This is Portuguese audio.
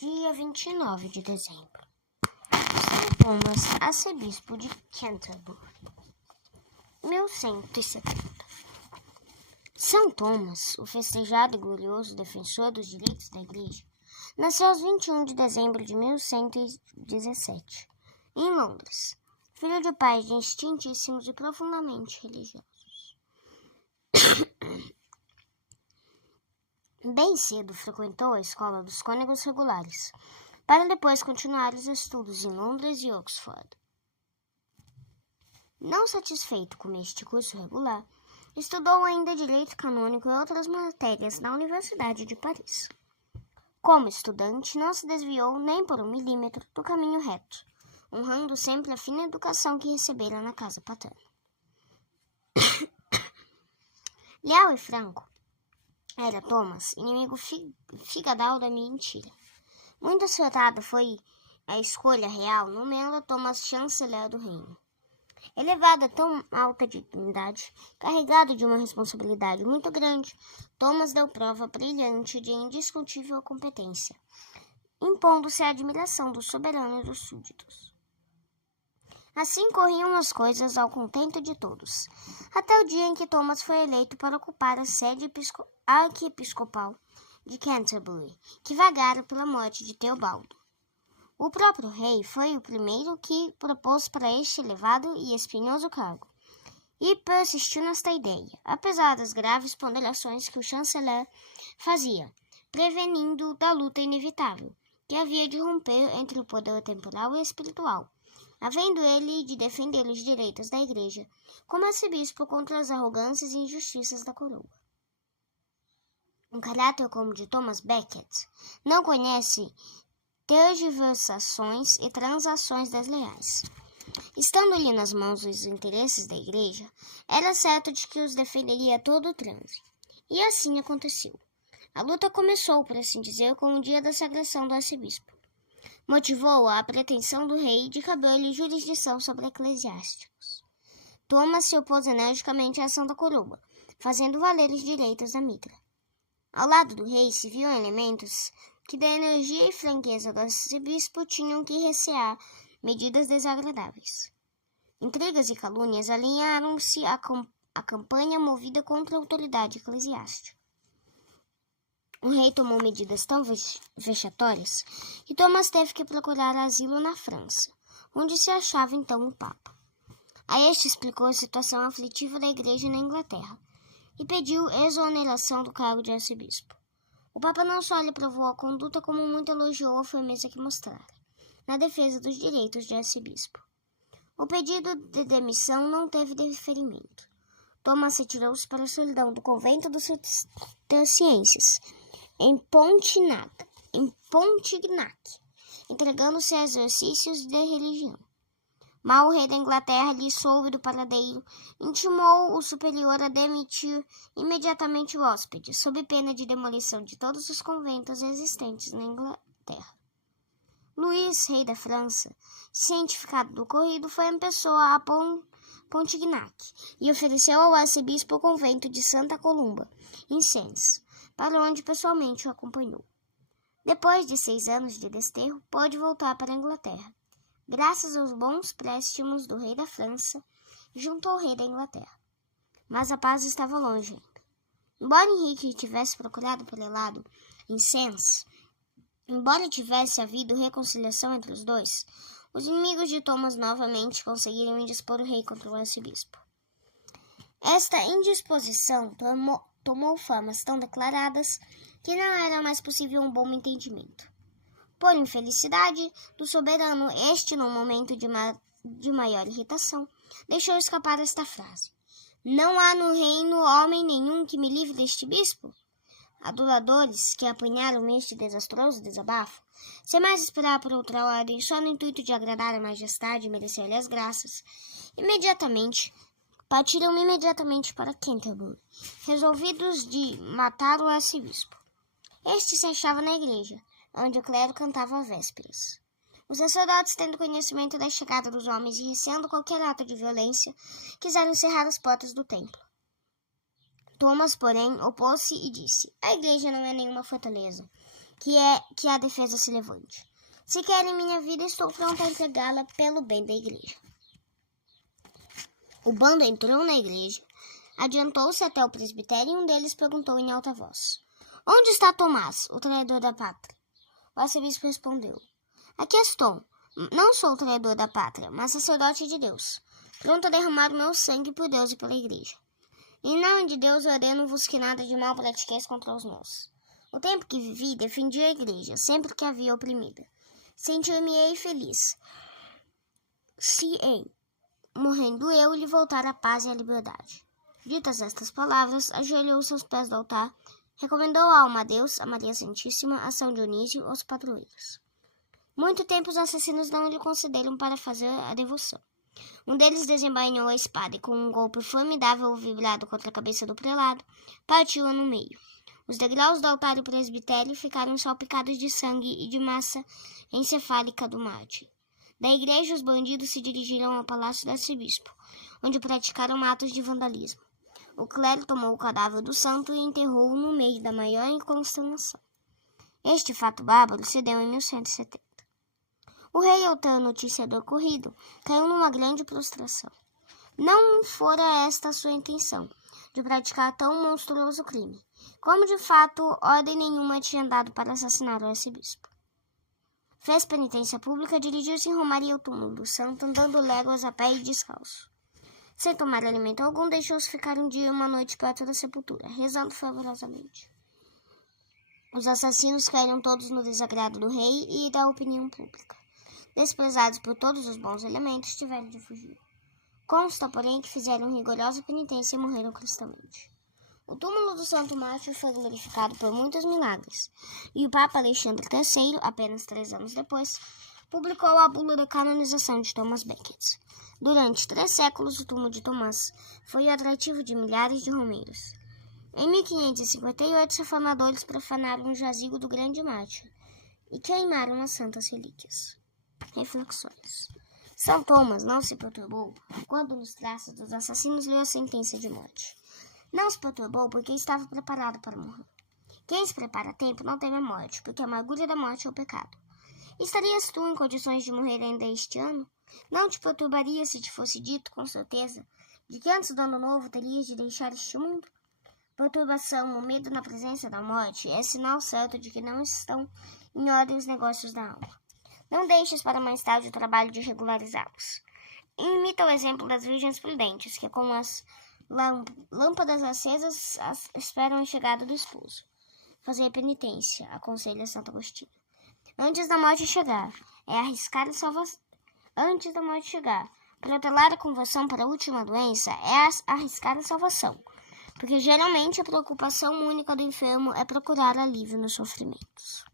Dia 29 de dezembro. São Thomas, arcebispo de Canterbury, 1170. São Thomas, o festejado e glorioso defensor dos direitos da Igreja, nasceu aos 21 de dezembro de 1117, em Londres, filho de pais distintíssimos e profundamente religiosos. Bem cedo frequentou a escola dos cônegos regulares, para depois continuar os estudos em Londres e Oxford. Não satisfeito com este curso regular, estudou ainda direito canônico e outras matérias na Universidade de Paris. Como estudante, não se desviou nem por 1 milímetro do caminho reto, honrando sempre a fina educação que recebera na casa paterna. Leal e franco, era Thomas, inimigo figadal da mentira. Muito acertada foi a escolha real, nomeando Thomas chanceler do reino. Elevado a tão alta dignidade, carregado de uma responsabilidade muito grande, Thomas deu prova brilhante de indiscutível competência, impondo-se à admiração do soberano e dos súditos. Assim corriam as coisas ao contento de todos, até o dia em que Thomas foi eleito para ocupar a sede arquiepiscopal de Canterbury, que vagara pela morte de Teobaldo. O próprio rei foi o primeiro que propôs para este elevado e espinhoso cargo, e persistiu nesta ideia, apesar das graves ponderações que o chanceler fazia, prevenindo da luta inevitável, que havia de romper entre o poder temporal e espiritual, havendo ele de defender os direitos da Igreja, como arcebispo contra as arrogâncias e injustiças da coroa. Um caráter como o de Thomas Becket não conhece tergiversações e transações desleais. Estando-lhe nas mãos os interesses da Igreja, era certo de que os defenderia a todo o transe. E assim aconteceu. A luta começou, por assim dizer, com o dia da sagração do arcebispo. Motivou-a a pretensão do rei de caber-lhe jurisdição sobre eclesiásticos. Thomas se opôs energicamente à ação da coroa, fazendo valer os direitos da mitra. Ao lado do rei se viam elementos que da energia e franqueza do arcebispo tinham que recear medidas desagradáveis. Intrigas e calúnias alinharam-se à campanha movida contra a autoridade eclesiástica. O rei tomou medidas tão vexatórias que Thomas teve que procurar asilo na França, onde se achava então o Papa. A este explicou a situação aflitiva da Igreja na Inglaterra e pediu exoneração do cargo de arcebispo. O Papa não só lhe aprovou a conduta, como muito elogiou a firmeza que mostrara na defesa dos direitos de arcebispo. O pedido de demissão não teve deferimento. Thomas retirou-se para a solidão do convento dos cistercienses, em Pontignac, entregando-se a exercícios de religião. Mal o rei da Inglaterra lhe soube do paradeiro, intimou o superior a demitir imediatamente o hóspede, sob pena de demolição de todos os conventos existentes na Inglaterra. Luís, rei da França, cientificado do ocorrido, foi em pessoa a Pontignac e ofereceu ao arcebispo o convento de Santa Columba, em Sens, para onde pessoalmente o acompanhou. Depois de 6 anos de desterro, pôde voltar para a Inglaterra, graças aos bons préstimos do rei da França junto ao rei da Inglaterra. Mas a paz estava longe ainda. Embora Henrique tivesse procurado prelado em Sens, embora tivesse havido reconciliação entre os dois, os inimigos de Thomas novamente conseguiram indispor o rei contra o arcebispo. Esta indisposição tomou formas tão declaradas que não era mais possível um bom entendimento. Por infelicidade do soberano, este, num momento de maior irritação, deixou escapar esta frase: "Não há no reino homem nenhum que me livre deste bispo?" Aduladores que apanharam este desastroso desabafo, sem mais esperar por outra ordem, só no intuito de agradar a majestade e merecer-lhe as graças, partiram imediatamente para Canterbury, resolvidos de matar o arcebispo. Este se achava na igreja, onde o clero cantava vésperas. Os sacerdotes, tendo conhecimento da chegada dos homens e receando qualquer ato de violência, quiseram cerrar as portas do templo. Thomas, porém, opôs-se e disse: "A igreja não é nenhuma fortaleza. que a defesa se levante. Se querem minha vida, estou pronto a entregá-la pelo bem da igreja. O bando entrou na igreja, adiantou-se até o presbitério e um deles perguntou em alta voz: Onde está Tomás, o traidor da pátria? O arcebispo respondeu: Aqui estou. Não sou traidor da pátria, mas sacerdote de Deus, pronto a derramar o meu sangue por Deus e pela igreja. Em nome de Deus, ordeno-vos que nada de mal pratiqueis contra os meus. O tempo que vivi, defendi a igreja, sempre que havia oprimida. Sentir-me-ei feliz, se morrendo eu, lhe voltar a paz e a liberdade. Ditas estas palavras, ajoelhou-se aos pés do altar, recomendou a alma a Deus, a Maria Santíssima, a São Dionísio, aos padroeiros. Muito tempo os assassinos não lhe concederam para fazer a devoção. Um deles desembainhou a espada e, com um golpe formidável vibrado contra a cabeça do prelado, partiu-a no meio. Os degraus do altar e presbitério ficaram salpicados de sangue e de massa encefálica do mártir. Da igreja, os bandidos se dirigiram ao palácio do arcebispo, onde praticaram atos de vandalismo. O clero tomou o cadáver do santo e enterrou-o no meio da maior consternação. Este fato bárbaro se deu em 1170. O rei, ao ter a notícia do ocorrido, caiu numa grande prostração. Não fora esta a sua intenção, de praticar tão monstruoso crime, como de fato ordem nenhuma tinha dado para assassinar o arcebispo. Fez penitência pública, dirigiu-se em Romaria ao túmulo do santo, andando léguas a pé e descalço. Sem tomar alimento algum, deixou-se ficar um dia e uma noite perto da sepultura, rezando fervorosamente. Os assassinos caíram todos no desagrado do rei e da opinião pública. Desprezados por todos os bons elementos, tiveram de fugir. Consta, porém, que fizeram rigorosa penitência e morreram cristamente. O túmulo do Santo Mártir foi glorificado por muitos milagres, e o Papa Alexandre III, apenas 3 anos depois, publicou a bula da canonização de Thomas Becket. Durante 3 séculos, o túmulo de Tomás foi o atrativo de milhares de romeiros. Em 1558, os reformadores profanaram o jazigo do grande mártir e queimaram as santas relíquias. Reflexões. São Tomás não se perturbou quando nos traços dos assassinos leu a sentença de morte. Não se perturbou porque estava preparado para morrer. Quem se prepara a tempo não teme a morte, porque a amargura da morte é o pecado. Estarias tu em condições de morrer ainda este ano? Não te perturbaria se te fosse dito, com certeza, de que antes do ano novo terias de deixar este mundo? Perturbação ou medo na presença da morte é sinal certo de que não estão em ordem os negócios da alma. Não deixes para mais tarde o trabalho de regularizá-los. Imita o exemplo das virgens prudentes, que com as lâmpadas acesas esperam a chegada do esposo. Fazer penitência, aconselha Santo Agostinho. Antes da morte chegar, protelar a conversão para a última doença é arriscar a salvação, porque geralmente a preocupação única do enfermo é procurar alívio nos sofrimentos.